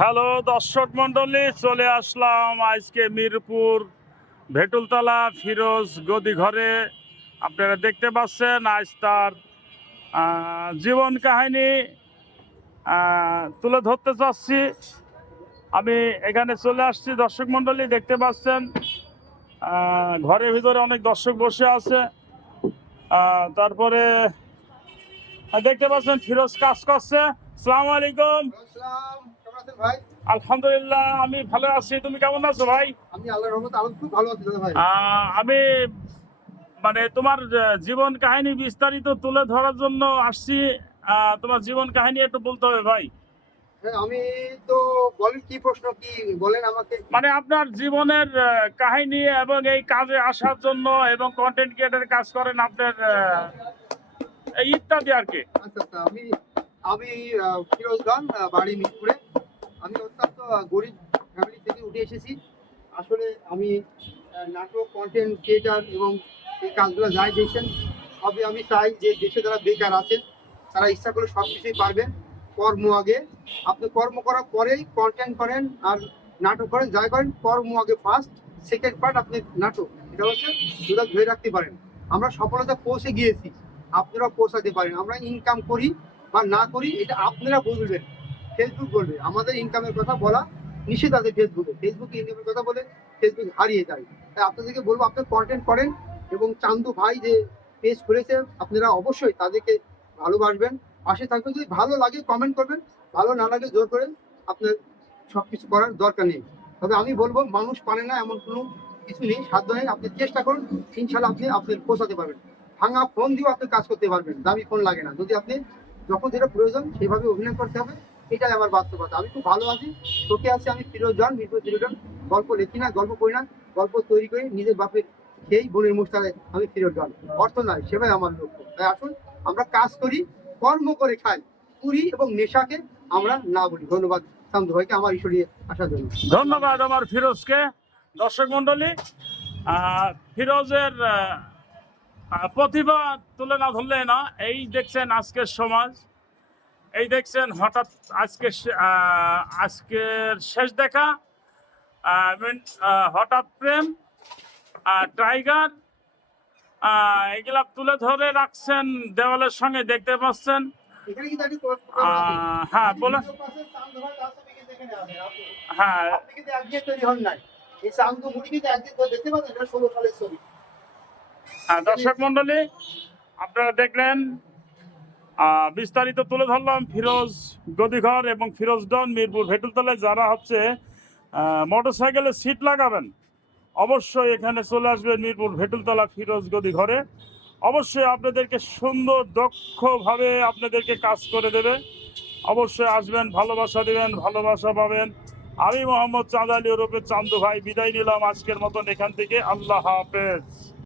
Hello দর্শক মন্ডলী, চলে আসলাম আজকে মিরপুর ভেটুলতলা ফিরোজ গদি ঘরে। আপনারা দেখতে পাচ্ছেন আজ তার জীবন কাহিনী তুলে ধরতে চাচ্ছি। আমি এখানে চলে আসছি, দর্শক মন্ডলী দেখতে পাচ্ছেন ঘরের ভিতরে অনেক দর্শক বসে আছে। তারপরে দেখতে পাচ্ছেন ফিরোজ কাজ করছে। আসসালামু আলাইকুম। আসসালাম, কেমন আছেন ভাই? আলহামদুলিল্লাহ, আমি ভালো আছি। তুমি কেমন আছো ভাই? আমি আল্লাহর রহমতে খুব ভালো আছি দাদা ভাই। আমি মানে তোমার জীবন কাহিনী বিস্তারিত তুলে ধরার জন্য আসছি। তোমার জীবন কাহিনী একটু বলতে হবে ভাই। হ্যাঁ, আমি তো বলেন কি প্রশ্ন কি বলেন আমাকে। মানে আপনার জীবনের কাহিনী এবং এই কাজে আসার জন্য এবং কন্টেন্ট ক্রিয়েটার কাজ করেন আপনার এই ইত্যাদি আর কি। আচ্ছা আচ্ছা, আমি আমি ফিরোজ খান, বাড়ি মিরপুরে। আমি অত্যন্ত গরিব ফ্যামিলি থেকে উঠে এসেছি। আসলে আমি নাটক কন্টেন্ট ক্রিয়েটার এবং এই কাজগুলো যাই দেখছেন সবই আমি চাই যে দেশে যারা বেকার আছেন তারা ইচ্ছা করে সব কিছুই পারবেন। কর্ম আগে, আপনি কর্ম করার পরেই কন্টেন্ট করেন আর নাটক করেন, যাই করেন কর্ম আগে ফার্স্ট, সেকেন্ড পার্ট আপনি নাটক। এটা হচ্ছে দুটো ধরে রাখতে পারেন। আমরা সফলতা পৌঁছে গিয়েছি, আপনারা পৌঁছাতে পারেন। আমরা ইনকাম করি বা না করি এটা আপনারা বলবেন, ফেসবুক বলবে। আমাদের ইনকামের কথা বলা নিষেধ আছে ফেসবুকে ইনকামের কথা বলে ফেসবুক হারিয়ে যায়। তাই আপনাদেরকে বলবো আপনি কন্টেন্ট করেন এবং চান্দু ভাই যে পেজ খুলেছে আপনারা অবশ্যই তাদেরকে ভালোবাসবেন, পাশে থাকবেন। যদি ভালো লাগে কমেন্ট করবেন, ভালো না লাগে জোর করে আপনার সবকিছু করার দরকার নেই। তবে আমি বলবো মানুষ পারে না এমন কোনো কিছু নেই, সাধ্য নেই। আপনি চেষ্টা করুন, ইনশাল্লাহ আপনি আপনার পৌঁছাতে পারবেন। ভাঙা ফোন দিয়েও আপনি কাজ করতে পারবেন, দামি ফোন লাগে না। যদি আপনি যখন যেটা প্রয়োজন সেভাবে অভিনয় করতে হবে, এটাই আমার বাস্তবতা। আমি খুব ভালো আছি, তোকে আছি। আমি ফিরোজ জান, মিরপুর ফিরোজন। গল্প লিখি না, গল্প করি না, গল্প তৈরি করি নিজের বাপের সেই বোনের মুস্তালে। আমি ফিরোজ জান, অর্থ নয় সেবাই আমার লক্ষ্য। তাই আসুন আমরা কাজ করি, কর্ম করে খাই, চুরি এবং নেশাকে আমরা না বলি। ধন্যবাদ শান্ত ভাইকে আমার ঈশ্বর নিয়ে আসার জন্য। ধন্যবাদ আমার ফিরোজকে। দর্শক মন্ডলী, ফিরোজের প্রতিভা তুলে না ধরলে না। এই দেখছেন আজকের সমাজ, এই দেখছেন হঠাৎ আজকের শেষ দেখা, হঠাৎ প্রেম, টাইগার, এগুলা তুলে ধরে রাখছেন দেওয়ালের সঙ্গে, দেখতে পাচ্ছেন। এখানে কিন্তু একটি হ্যাঁ বলেন। হ্যাঁ আপনি কিন্তু একদিন তৈরি হন নাই। এই চান্দু মুড়ি কিন্তু একদিন দেখতে পাচ্ছেন, এটা 16 সালের ছবি। দর্শক মন্ডলী, আপনারা দেখলেন বিস্তারিত তুলে ধরলাম ফিরোজ গদিঘর এবং ফিরোজ ডন মিরপুর ভেটুলতলায়। যারা হচ্ছে মোটরসাইকেলে সিট লাগাবেন অবশ্যই এখানে চলে আসবেন মিরপুর ভেটুলতলা ফিরোজ গদিঘরে। অবশ্যই আপনাদেরকে সুন্দর দক্ষভাবে আপনাদেরকে কাজ করে দেবে। অবশ্যই আসবেন, ভালোবাসা দেবেন, ভালোবাসা পাবেন। আমি মোহাম্মদ চাঁদ আলী ওরফে চান্দু ভাই বিদায় নিলাম আজকের মতন এখান থেকে। আল্লাহ হাফেজ।